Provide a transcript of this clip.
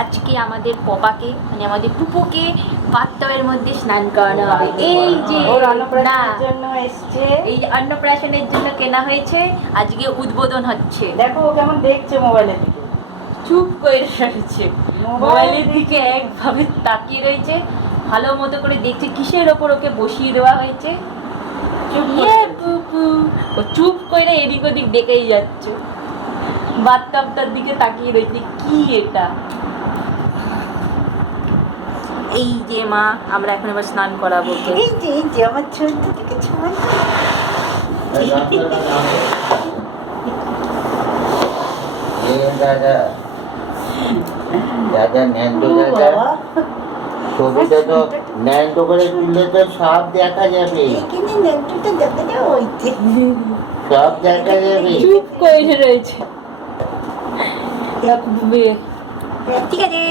আজকে আমাদের পপাকে মানে আমাদের পুপুকে বাথটবের মধ্যে স্নান করানো হবে। এই যে না এই অন্নপ্রাশনের জন্য কেনা হয়েছে আজকে উদ্বোধন হচ্ছে। দেখো ও কেমন দেখছে মোবাইলের দিকে। চুপ করে রয়েছে। মোবাইলের দিকে একভাবে তাকিয়ে রয়েছে ভালো মতো করে দেখছে কিসের ওপর ওকে বসিয়ে দেওয়া হয়েছে? চুপ ইয়ে করে ও চুপ করে এদিক ওদিক দেখেই যাচ্ছে। বাথটাবটার দিকে তাকিয়ে রয়েছে কি এটা? এই যে মা আমরা এখন এবার স্নান করাবো এই যে এই যে আমার ছোট থেকে ছোট দাদা দাদা ন্যান্ত দাদা ছবিটা তো ন্যান্ত করে তুললে তো সব দেখা যাবে এখানে নেটটা দেখে দাও ওইতে সব দেখা যাবে। চুপ করে রয়েছে। ঠিক আছে।